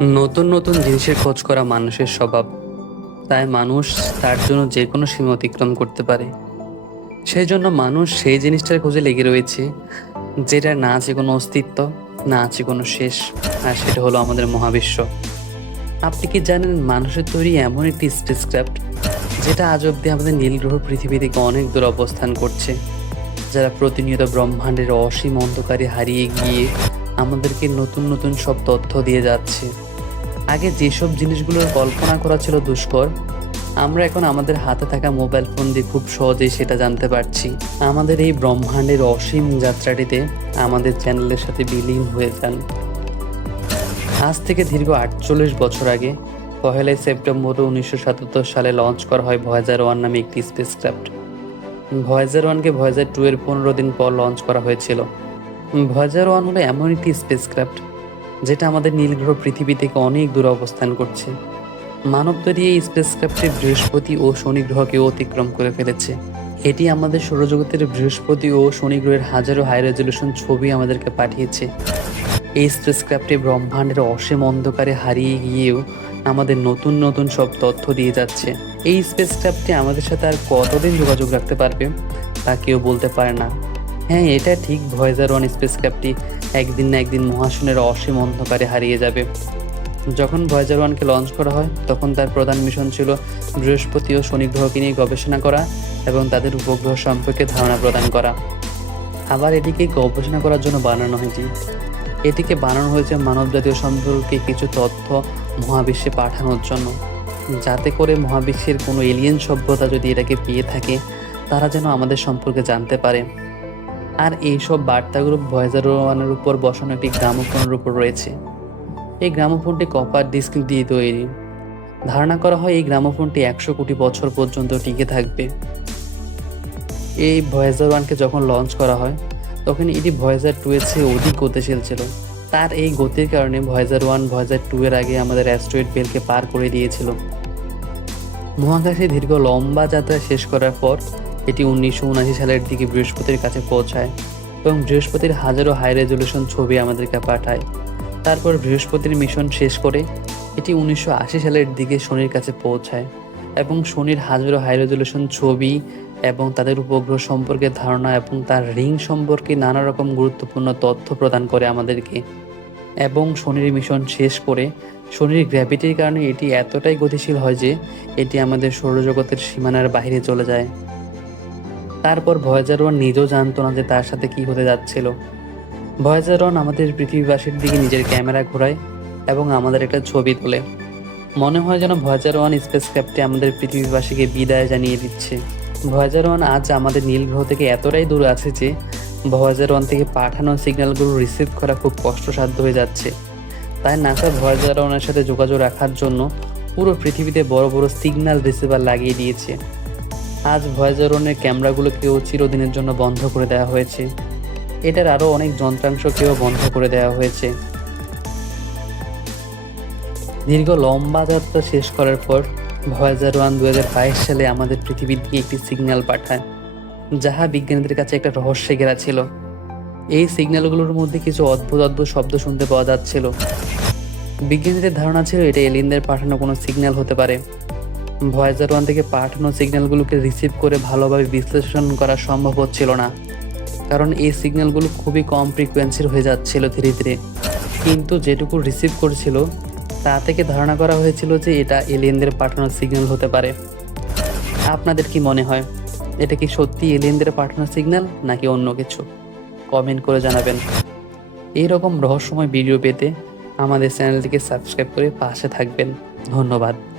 নতুন নতুন জিনিসের খোঁজ করা মানুষের স্বভাব। তাই মানুষ তার জন্য যে কোনো সীমা অতিক্রম করতে পারে। সেই জন্য মানুষ সেই জিনিসটার খোঁজে লেগে রয়েছে, যেটা না আছে কোনো অস্তিত্ব, না আছে কোনো শেষ, আর সেটা হলো আমাদের মহাবিশ্ব। আপনি কি জানেন মানুষের তৈরি এমন একটি স্পেসক্রাফট যেটা আজ অব্দি আমাদের নীল গ্রহ পৃথিবী থেকে অনেক দূর অবস্থান করছে, যারা প্রতিনিয়ত ব্রহ্মাণ্ডের অসীম অন্ধকারে হারিয়ে গিয়ে আমাদেরকে নতুন নতুন সব তথ্য দিয়ে যাচ্ছে? আগে যেসব জিনিসগুলোর কল্পনা করা ছিল দুষ্কর, আমরা এখন আমাদের হাতে থাকা মোবাইল ফোন দিয়ে খুব সহজেই সেটা জানতে পারছি। আমাদের এই ব্রহ্মাণ্ডের অসীম যাত্রাটিতে আমাদের চ্যানেলের সাথে বিলীন হয়ে যান। আজ থেকে দীর্ঘ আটচল্লিশ বছর আগে পহেলাই সেপ্টেম্বর উনিশশো সাতাত্তর সালে লঞ্চ করা হয় ভয়েজার ওয়ান নামে একটি স্পেসক্রাফট। ভয়েজার ওয়ানকে ভয়েজার টু এর পনেরো দিন পর লঞ্চ করা হয়েছিল। ভয়েজার ওয়ান হলো এমন একটি স্পেসক্রাফট যেটা আমাদের নীলগ্রহ পৃথিবী থেকে অনেক দূরে অবস্থান করছে। মানব তৈরি এই স্পেসক্রাফটে বৃহস্পতি ও শনি গ্রহকে অতিক্রম করে ফেলেছে। এটি আমাদের সৌরজগতের বৃহস্পতি ও শনি গ্রহের হাজারো হাই রেজলিউশন ছবি আমাদেরকে পাঠিয়েছে। এই স্পেসক্রাফটে ব্রহ্মাণ্ডের অসীম অন্ধকারে হারিয়ে গিয়েও আমাদের নতুন নতুন সব তথ্য দিয়ে যাচ্ছে। এই স্পেসক্রাফটটি আমাদের সাথে আর কতদিন যোগাযোগ রাখতে পারবে, তা কেউ বলতে পারে না। হ্যাঁ এটা ঠিক। ভয়েজার ওয়ান স্পেস স্পেসক্রাফটটি একদিন না একদিন মহাশূন্যের অসীম অন্ধকারে হারিয়ে যাবে। যখন ভয়েজার ওয়ানকে লঞ্চ করা হয়, তখন তার প্রধান মিশন ছিল বৃহস্পতি ও শনি গ্রহকে নিয়ে গবেষণা করা এবং তাদের উপগ্রহ সম্পর্কে ধারণা প্রদান করা। আবার এটিকে গবেষণা করার জন্য বানানো হয়েছে। এটিকে বানানো হয়েছে মানব জাতীয় সম্পর্কে কিছু তথ্য মহাবিশ্বে পাঠানোর জন্য। যাতে করে মহাবিশ্বের কোনো এলিয়েন সভ্যতা যদি এটাকে পেয়ে থাকে, তারা যেন আমাদের সম্পর্কে জানতে পারে। আর এইসব বার্তাগুলো ভয়েজার ওয়ানের উপর বসানো একটি গ্রামোফোনের উপর রয়েছে। এই গ্রামোফোনটি কপার ডিস্ক দিয়ে তৈরি। ধারণা করা হয় এই গ্রামোফোনটি একশো কোটি বছর পর্যন্ত টিকে থাকবে। এই ভয়েজার ওয়ানকে যখন লঞ্চ করা হয়, তখন এটি ভয়েজার টু এর চেয়ে অধিক গতিশীল ছিল। তার এই গতির কারণে ভয়েজার ওয়ান, ভয়েজার টু এর আগে আমাদের অ্যাস্ট্রয়েড বেলকে পার করে দিয়েছিল। মহাকাশে দীর্ঘ লম্বা যাত্রা শেষ করার পর এটি উনিশশো উনাশি সালের দিকে বৃহস্পতির কাছে পৌঁছায় এবং বৃহস্পতির হাজারো হাই রেজলিউশন ছবি আমাদেরকে পাঠায়। তারপর বৃহস্পতির মিশন শেষ করে এটি উনিশশো আশি সালের দিকে শনির কাছে পৌঁছায় এবং শনির হাজারো হাই রেজলিউশন ছবি এবং তাদের উপগ্রহ সম্পর্কে ধারণা এবং তার রিং সম্পর্কে নানা রকম গুরুত্বপূর্ণ তথ্য প্রদান করে আমাদেরকে। এবং শনির মিশন শেষ করে শনির গ্র্যাভিটির কারণে এটি এতটাই গতিশীল হয় যে এটি আমাদের সৌরজগতের সীমানার বাইরে চলে যায়। তারপর ভয়েজার ওয়ান নিজেও জানতো না যে তার সাথে কি হতে যাচ্ছিল। ভয়েজার ওয়ান আমাদের পৃথিবীবাসীর দিকে নিজের ক্যামেরা ঘোরায় এবং আমাদের একটা ছবি তোলে। মনে হয় যেন ভয়েজার ওয়ান স্পেস ক্যাপ্টে আমাদের পৃথিবীবাসীকে বিদায় জানিয়ে দিচ্ছে। ভয়েজার ওয়ান আজ আমাদের নীল গ্রহ থেকে এতটাই দূরে আছে যে ভয়েজার ওয়ান থেকে পাঠানো সিগন্যালগুলো রিসিভ করা খুব কষ্টসাধ্য হয়ে যাচ্ছে। তাই নাসা ভয়েজার ওয়ানের সাথে যোগাযোগ রাখার জন্য পুরো পৃথিবীতে বড় বড় সিগন্যাল রিসিভার লাগিয়ে দিয়েছে। আজ ভয়েজার ওয়ানের ক্যামেরাগুলোকেও চিরদিনের জন্য বন্ধ করে দেওয়া হয়েছে। এটার আরও অনেক যন্ত্রাংশকেও বন্ধ করে দেওয়া হয়েছে। দীর্ঘ লম্বা যাত্রা শেষ করার পর ভয়েজার ওয়ান দু হাজার বাইশ সালে আমাদের পৃথিবীর দিকে একটি সিগন্যাল পাঠায়, যাহা বিজ্ঞানীদের কাছে একটা রহস্যে ঘেরা ছিল। এই সিগন্যালগুলোর মধ্যে কিছু অদ্ভুত অদ্ভুত শব্দ শুনতে পাওয়া যাচ্ছিল। বিজ্ঞানীদের ধারণা ছিল এটা এলিনদের পাঠানো কোনো সিগন্যাল হতে পারে। ভয়েজার ওয়ান থেকে পাঠানো সিগন্যালগুলোকে রিসিভ করে ভালোভাবে বিশ্লেষণ করা সম্ভব হচ্ছিল না। কারণ এই সিগন্যালগুলো খুবই কম ফ্রিকোয়েন্সির হয়ে যাচ্ছিল ধীরে ধীরে। কিন্তু যেটুকু রিসিভ করেছিল, তা থেকে ধারণা করা হয়েছিল যে এটা এলিয়েনদের পাঠানো সিগন্যাল হতে পারে। আপনাদের কি মনে হয়, এটা কি সত্যি এলিয়েনদের পাঠানো সিগন্যাল নাকি অন্য কিছু? কমেন্ট করে জানাবেন। এই রকম রহস্যময় ভিডিও পেতে আমাদের চ্যানেলটিকে সাবস্ক্রাইব করে পাশে থাকবেন। ধন্যবাদ।